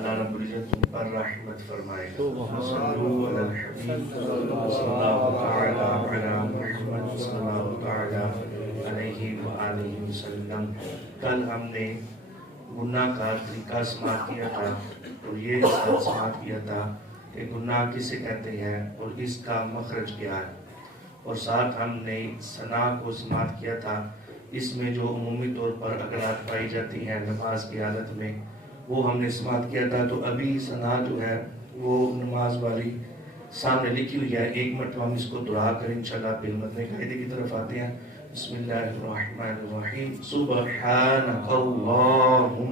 اللہ رب العزت پر رحمت فرمائے. صلو علی الحبیب صلی اللہ تعالی علی محمد صلی اللہ تعالی علیہ وآلہ وسلم. کل ہم نے گناہ کا طریقہ سماعت کیا تھا اور یہ سماعت کیا تھا کہ گناہ کسے کہتے ہیں اور اس کا مخرج کیا ہے، اور ساتھ ہم نے ثنا کو سماعت کیا تھا. اس میں جو عمومی طور پر اغلاط پائی جاتی ہیں نماز کی حالت میں وہ ہم نے سماعت کیا تھا. تو ابھی ثنا جو ہے وہ نماز والی سامنے لکھی ہوئی ہے، ایک مرتبہ ہم اس کو دعا کر انشاءاللہ پھر متن قاعدے کی طرف آتے ہیں. بسم اللہ الرحمن الرحیم. سبحانک اللہم،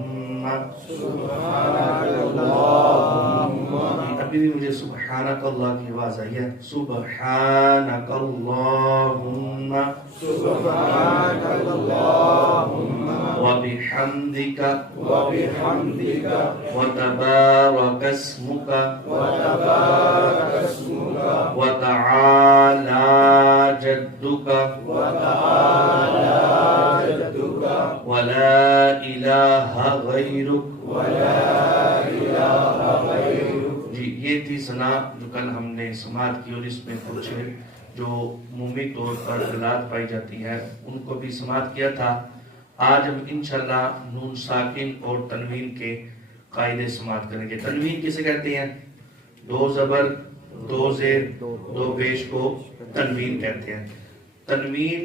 ابھی بھی مجھے سبحانک اللہ کی آواز آئی ہے. سبحانک اللہم وبحمدک وتبارک اسمک وتعالی جدک ولا الہ غیرک. جی یہ تھی ثنا جو کل ہم نے سماعت کی، اور اس میں کچھ جو عمومی طور پر اغلاط پائی جاتی ہے ان کو بھی سماعت کیا تھا. آج ہم انشاءاللہ نون ساکن اور تنوین کے قاعدے سماعت کریں گے. تنوین کسے کہتے ہیں؟ دو زبر، دو زیر، دو پیش کو تنوین کہتے ہیں. تنوین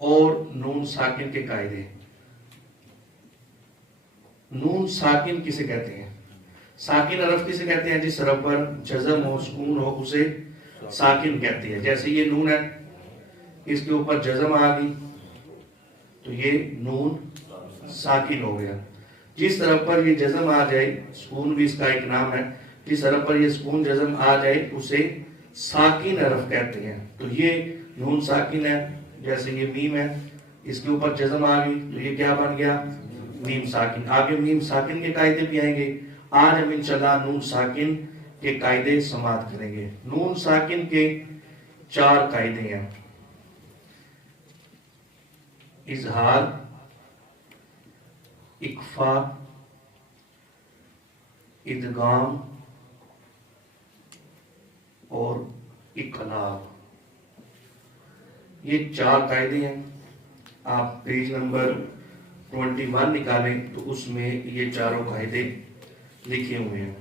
اور نون ساکن کے قاعدے. نون ساکن کسے کہتے ہیں؟ ساکن حرف کسے کہتے ہیں؟ جس حرف پر جزم ہو، سکون ہو، اسے ساکن کہتے ہیں. جیسے یہ نون ہے، اس کے اوپر جزم آ گئی تو یہ نون ساکن ہو گیا. جس طرف پر یہ جزم آ جائے، سکون بھی اس کا ایک نام ہے، جس طرف پر یہ سکون جزم آ جائے اسے ساکن حرف کہتے ہیں. تو یہ نون ساکن ہے. جیسے یہ میم ہے، اس کے اوپر جزم آ گئی تو یہ کیا بن گیا؟ میم ساکن. آگے میم ساکن کے قاعدے بھی آئیں گے. آج ہم انشاءاللہ نون ساکن کے قاعدے سماعت کریں گے. نون ساکن کے 4 قاعدے ہیں: اظہار، اخفا، ادغام اور اقلاب. یہ 4 قاعدے ہیں. آپ پیج نمبر 21 نکالیں تو اس میں یہ چاروں قاعدے لکھے ہوئے ہیں.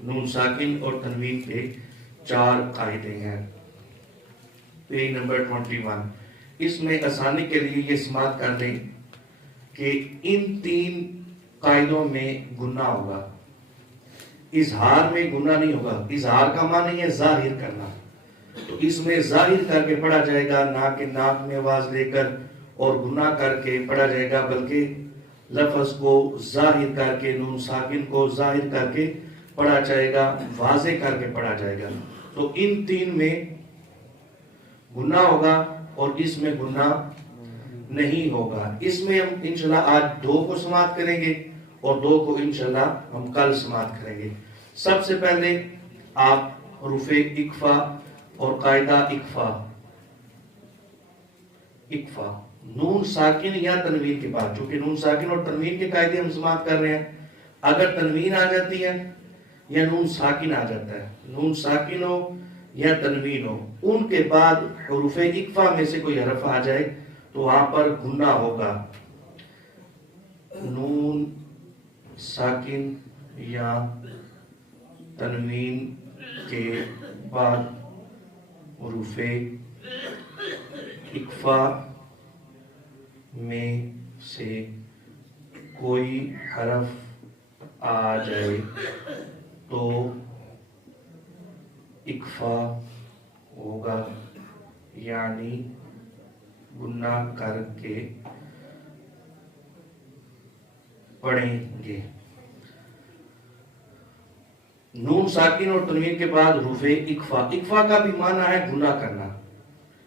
نون ساکن اور تنوین کے 4 قاعدے ہیں. Page number 21. اس میں آسانی کے لیے یہ سماعت کر لیں کہ ان 3 قاعدوں میں گناہ ہوگا. اظہار میں گناہ نہیں ہوگا. اظہار کا معنی ہے ظاہر کرنا، تو اس میں ظاہر کر کے پڑھا جائے گا، نہ کہ ناک میں آواز لے کر اور گناہ کر کے پڑھا جائے گا، بلکہ لفظ کو ظاہر کر کے، نون ساکن کو ظاہر کر کے پڑھا جائے گا، واضح کر کے پڑھا جائے گا. تو ان 3 میں گناہ ہوگا اور اس میں گناہ نہیں ہوگا. اس میں ہم انشاءاللہ آج 2 کو سماعت کریں گے اور 2 کو انشاءاللہ ہم کل سماعت کریں گے. سب سے پہلے آپ حروف اخفا اور قاعدہ اخفا. اخفا نون ساکن یا تنوین کے بعد، چونکہ نون ساکن اور تنوین کے قاعدے ہم سماعت کر رہے ہیں، اگر تنوین آ جاتی ہے یا نون ساکن آ جاتا ہے، نون ساکن ہو یا تنوین ہو، ان کے بعد حروف اخفا میں سے کوئی حرف آ جائے تو وہاں پر گناہ ہوگا. نون ساکن یا تنوین کے بعد حروف اخفا میں سے کوئی حرف آ جائے تو اخفا ہوگا، یعنی گناہ کر کے پڑھیں گے. نون ساکن اور تنوین کے بعد حروف اخفا. اخفا کا بھی معنی ہے گناہ کرنا.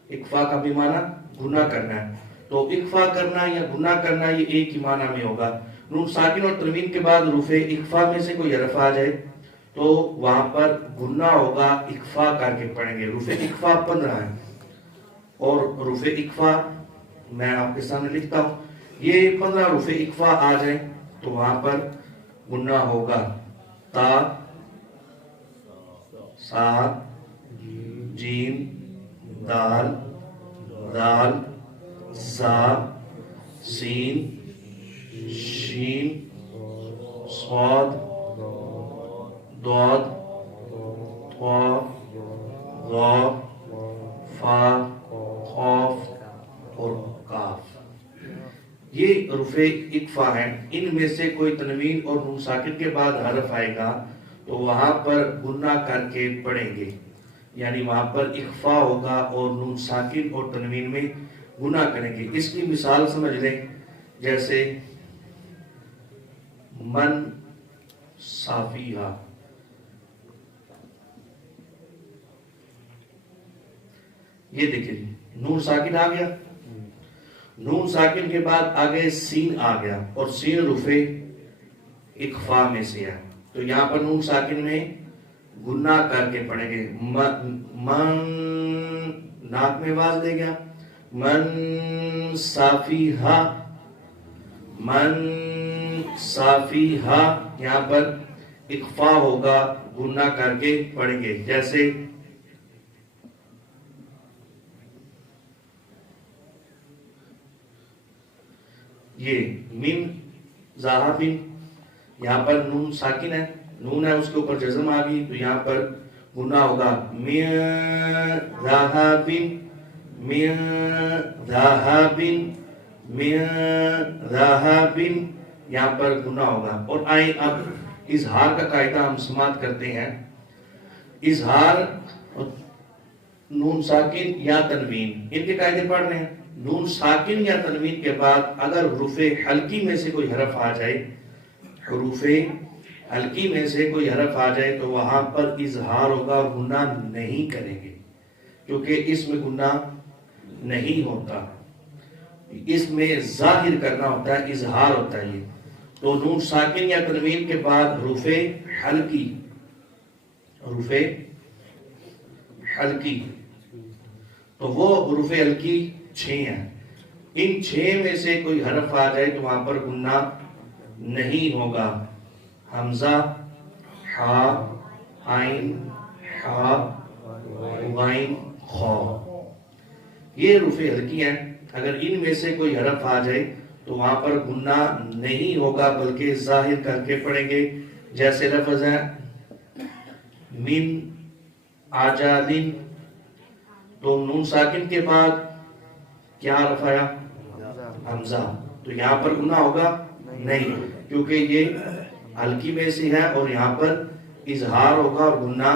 اخفا کا بھی معنی گناہ کرنا ہے. تو اخفا کرنا یا گناہ کرنا یہ ایک ہی معنی میں ہوگا. نون ساکن اور تنوین کے بعد حروف اخفا میں سے کوئی حرف آ جائے تو وہاں پر گناہ ہوگا، اخفا کر کے پڑھیں گے. حروف اخفا 15 ہیں اور حروف اخفا میں آپ کے سامنے لکھتا ہوں. یہ 15 حروف اخفا آ جائیں تو وہاں پر گناہ ہوگا. تا سا جیم دال دال زا سین شین صاد ضاد طا ظا فا قاف اور کاف. یہ حروف اقفا ہیں. ان میں سے کوئی تنوین اور نون ساکن کے بعد حرف آئے گا تو وہاں پر گننا کر کے پڑھیں گے، یعنی وہاں پر اقفا ہوگا اور نون ساکن اور تنوین میں گننا کریں گے. اس کی مثال سمجھ لیں، جیسے من صافیہ، یہ دیکھیں نون ساکن آ گیا، نون ساکن کے بعد آگے سین آ گیا اور سین حروف اقفا میں سے ہے، تو یہاں پر نون ساکن میں گننا کر کے پڑھیں گے. من ناک میں آواز دے گیا، من صافیہ، من صافیہ، یہاں پر اقفا ہوگا، گننا کر کے پڑھیں گے. جیسے یہ من ذاہبن، یہاں پر نون ساکن ہے، نون ہے اس کے اوپر جزم آ گئی تو یہاں پر گننا ہوگا. من ذاہبن، من ذاہبن، من ذاہبن، یہاں پر گننا ہوگا. اور آئیں اب اظہار کا قاعدہ ہم سماعت کرتے ہیں. اظہار نون ساکن یا تنوین، ان کے قاعدے پڑھ رہے ہیں. نون ساکن یا تنوین کے بعد اگر حروف حلقی میں سے کوئی حرف آ جائے، حروف حلقی میں سے کوئی حرف آ جائے تو وہاں پر اظہار ہوگا اور گننا نہیں کریں گے، کیونکہ اس میں گننا نہیں ہوتا، اس میں ظاہر کرنا ہوتا ہے، اظہار ہوتا ہے. یہ تو نون ساکن یا تنوین کے بعد حروف حلقی، حروف حلقی، تو وہ حروف حلقی 6 ہیں. ان 6 میں سے کوئی حرف آ جائے تو وہاں پر گننا نہیں ہوگا. حمزہ، حا، عین، حا، غین، خا، یہ حروف حلقی ہیں. اگر ان میں سے کوئی حرف آ جائے تو وہاں پر گننا نہیں ہوگا بلکہ ظاہر کر کے پڑھیں گے. جیسے لفظ ہے من آجالن، تو نون ساکن کے بعد کیا حرف آیا؟ حمزہ، تو یہاں پر گننا ہوگا نہیں، کیونکہ یہ حلقی میں سے ہے اور یہاں پر اظہار ہوگا اور گننا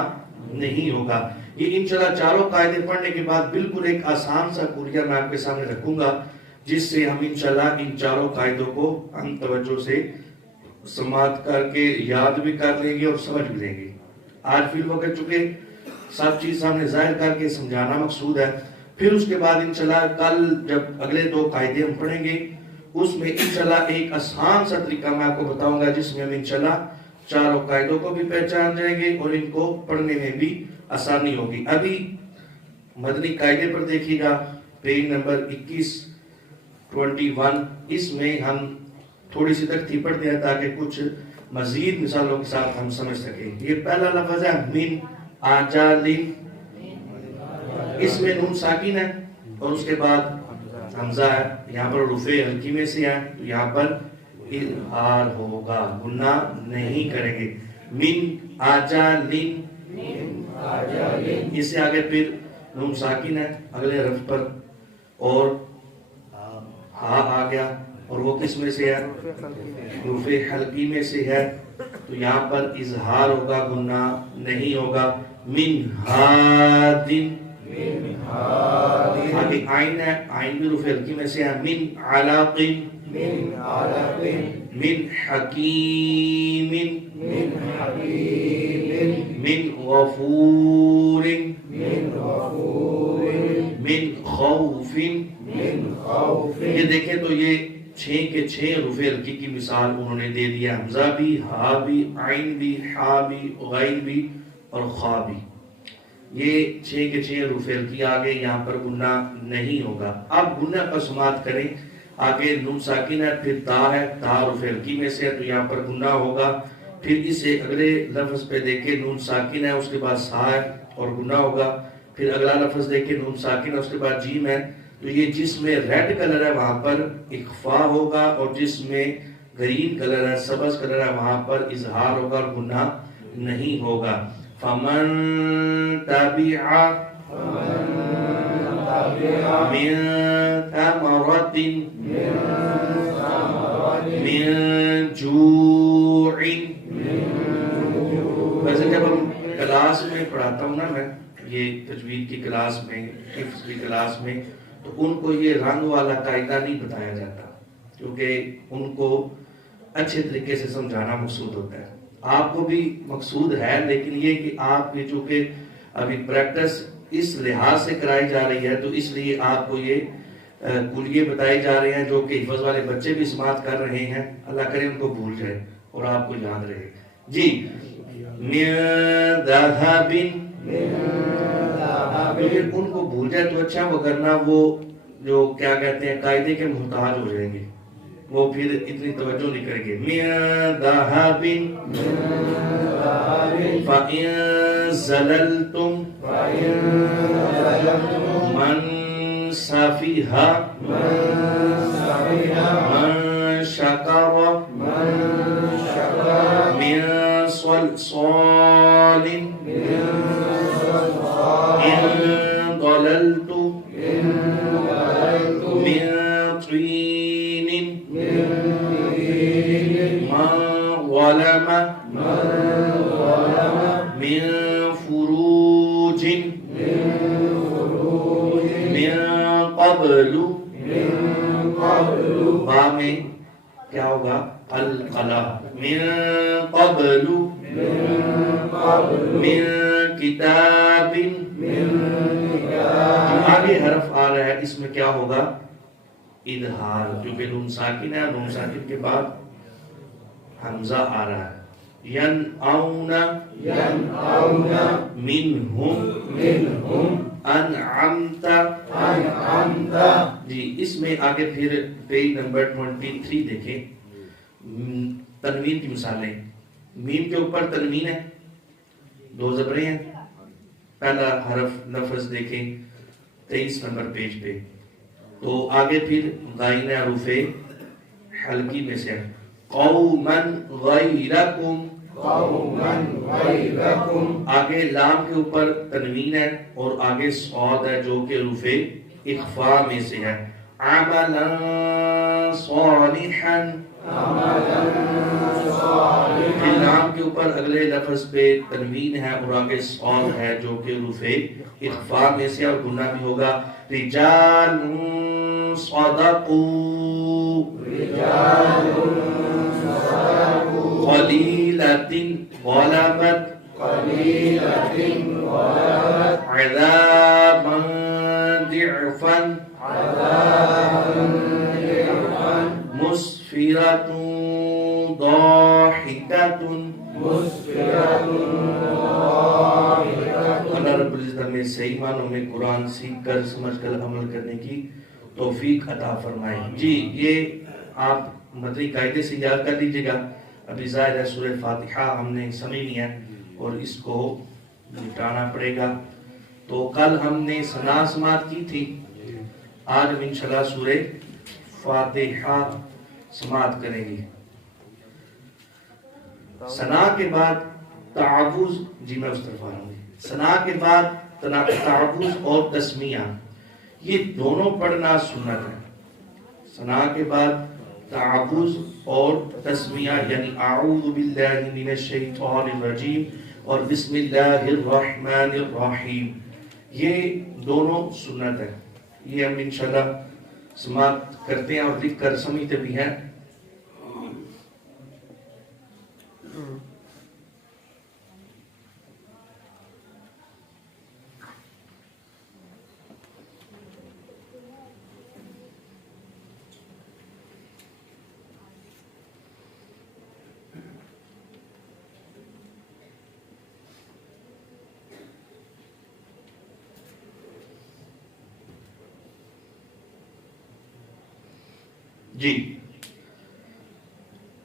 نہیں ہوگا. یہ انشاءاللہ چاروں قاعدے پڑھنے کے بعد بالکل ایک آسان سا کوریہ میں آپ کے سامنے رکھوں گا، جس سے ہم انشاءاللہ ان چاروں قاعدوں کو ہم توجہ سے سماعت کر کے یاد بھی کر لیں گے اور سمجھ بھی لیں گے. آج فی الوقت چونکہ سب چیز سامنے ظاہر کر کے سمجھانا مقصود ہے. پھر اس کے بعد انشاءاللہ کل جب اگلے 2 قاعدے ہم پڑھیں گے اس میں انشاءاللہ ایک آسان سا طریقہ میں آپ کو بتاؤں گا، جس میں ہم انشاءاللہ چاروں قاعدوں کو بھی پہچان جائیں گے اور ان کو پڑھنے میں بھی آسانی ہوگی. ابھی مدنی قاعدے پر دیکھیے گا، پیج نمبر 21 اس میں ہم تھوڑی سی ترتیب پڑھتے ہیں تاکہ کچھ مزید مثالوں کے ساتھ ہم سمجھ سکیں. یہ پہلا لفظ ہے من آجالن، اس میں نون ساکن ہے اور اس کے بعد حمزہ ہے، یہاں پر حروف حلقی میں سے ہے تو یہاں پر اظہار ہوگا، گننا نہیں کریں گے. من آجالن، اس سے آگے پھر نون ساکن ہے اگلے حرف پر اور ہا آ گیا اور وہ کس میں سے ہے؟ حروف حلقی میں سے ہے تو یہاں پر اظہار ہوگا، گننا نہیں ہوگا. من ہادن، آگے عین ہے، عین بھی حروف حلقی میں سے ہے. من علاقن، من حکیم، من غفور، من خوف. یہ دیکھیں تو یہ 6 کے 6 حروف حلقی کی مثال انہوں نے دے دیا. حمزہ بھی، ہا بھی، عین بھی، حا بھی، غین بھی اور خا بھی. یہ 6 کے 6 حروف حلقی آگے، یہاں پر گننا نہیں ہوگا. اب گننا پر سماعت کریں. آگے نون ساکن ہے، پھر تا ہے، تا حروف حلقی میں سے ہے تو یہاں پر گننا ہوگا. پھر اسے اگلے لفظ پہ دیکھیں نون ساکن ہے اس کے بعد سا ہے اور گناہ ہوگا. پھر اگلا لفظ دیکھیں نون ساکن ہے اس کے بعد جیم ہے. تو یہ جس میں ریڈ کلر ہے وہاں پر اخفا ہوگا اور جس میں گرین کلر ہے سبز کلر ہے وہاں پر اظہار ہوگا اور گناہ نہیں ہوگا. فمن تبع من ثمرة من جوع. ویسے جب ہم کلاس میں پڑھاتا ہوں نا میں یہ تجوید کی کلاس میں حفظ کی کلاس میں تو ان کو یہ رنگ والا قاعدہ نہیں بتایا جاتا کیونکہ ان کو اچھے طریقے سے سمجھانا مقصود ہوتا ہے. آپ کو بھی مقصود ہے لیکن یہ کہ آپ یہ چونکہ ابھی پریکٹس اس لحاظ سے کرائی جا رہی ہے تو اس لیے آپ کو یہ کلیے بتائے جا رہے ہیں جو کہ حفظ والے بچے بھی سماعت کر رہے ہیں. اللہ کرے ان کو بھول جائے اور آپ کو یاد رہے. جی من ذهب پھر ان کو بھول جائے تو اچھا وگرنہ وہ جو کیا کہتے ہیں قاعدے کے محتاج ہو جائیں گے وہ پھر اتنی توجہ نہیں کریں گے. من ذهب فإن زللتم من سفیہا من شکر من صلصال إن ضللت من طين من ظلم من فروج من قبل با میں کیا ہوگا القلا من قبل من کتاب آگے حرف آ رہا ہے اس میں کیا ہوگا اظہار کیونکہ نون ساکن ہے نون ساکن کے بعد حمزہ آ رہا ہے. ینعون منہم انعمت جی اس میں آگے پھر پیج نمبر 23 دیکھیں تنوین کی مثالیں. میم کے اوپر تنوین ہے دو زبریں ہیں. پہلا حرف لفظ دیکھیں 23 نمبر پیج پہ تو آگے پھر غائن حروف حلقی میں سے قوما غیرکم آگے لام کے اوپر تنوین ہے اور آگے صاد ہے جو کہ حروف اخفاء میں سے ہے. عملا صالحا پھر لام کے اوپر اگلے لفظ پہ تنوین ہے اور آگے صاد ہے جو کہ حروف اخفاء میں سے اور گناہ بھی ہوگا. رجال صدقوا قلیلۃ غلبت عذابا ضعفا مسفرۃ ضاحکۃ. اللہ رب العزت ہمیں صحیح معنوں میں قرآن سیکھ کر سمجھ کر عمل کرنے کی توفیق عطا فرمائے. جی یہ آپ مدنی قاعدے سے یاد کر لیجیے گا. ابھی ظاہر ہے سورہ فاتحہ ہم نے سمجھنی ہے اور اس کو نپٹانا پڑے گا. تو کل ہم نے ثنا سماعت کی تھی آج ہم انشاءاللہ سورہ فاتحہ سماعت کریں گے. ثنا کے بعد تعوذ جی میں اس طرف آ رہا ہوں. ثنا کے بعد تعوذ اور تسمیہ یہ دونوں پڑھنا سنت ہے. ثنا کے بعد تعوذ اور تسمیہ یعنی اعوذ باللہ من الشیطان الرجیم اور بسم اللہ الرحمن الرحیم یہ دونوں سنت ہے. یہ ہم انشاءاللہ سماعت کرتے ہیں اور لکھ کر سمجھتے بھی ہیں. جی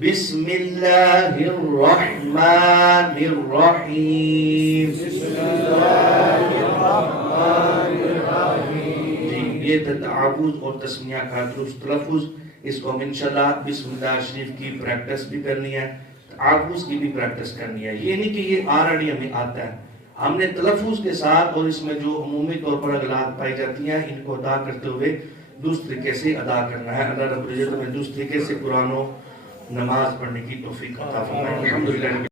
بسم اللہ الرحمن الرحیم. جی یہ تعوذ اور تسمیہ کا درست تلفظ، اس کو ہم انشاءاللہ بسم اللہ شریف کی پریکٹس بھی کرنی ہے، تعوذ کی بھی پریکٹس کرنی ہے. یہ نہیں کہ یہ آلریڈی ہمیں آتا ہے، ہم نے تلفظ کے ساتھ اور اس میں جو عمومی طور پر اغلاط پائی جاتی ہیں ان کو ادا کرتے ہوئے درست طریقے سے ادا کرنا ہے. اللہ رب العزت ہمیں درست طریقے سے قرآن و نماز پڑھنے کی توفیق عطا فرمائے. الحمدللہ.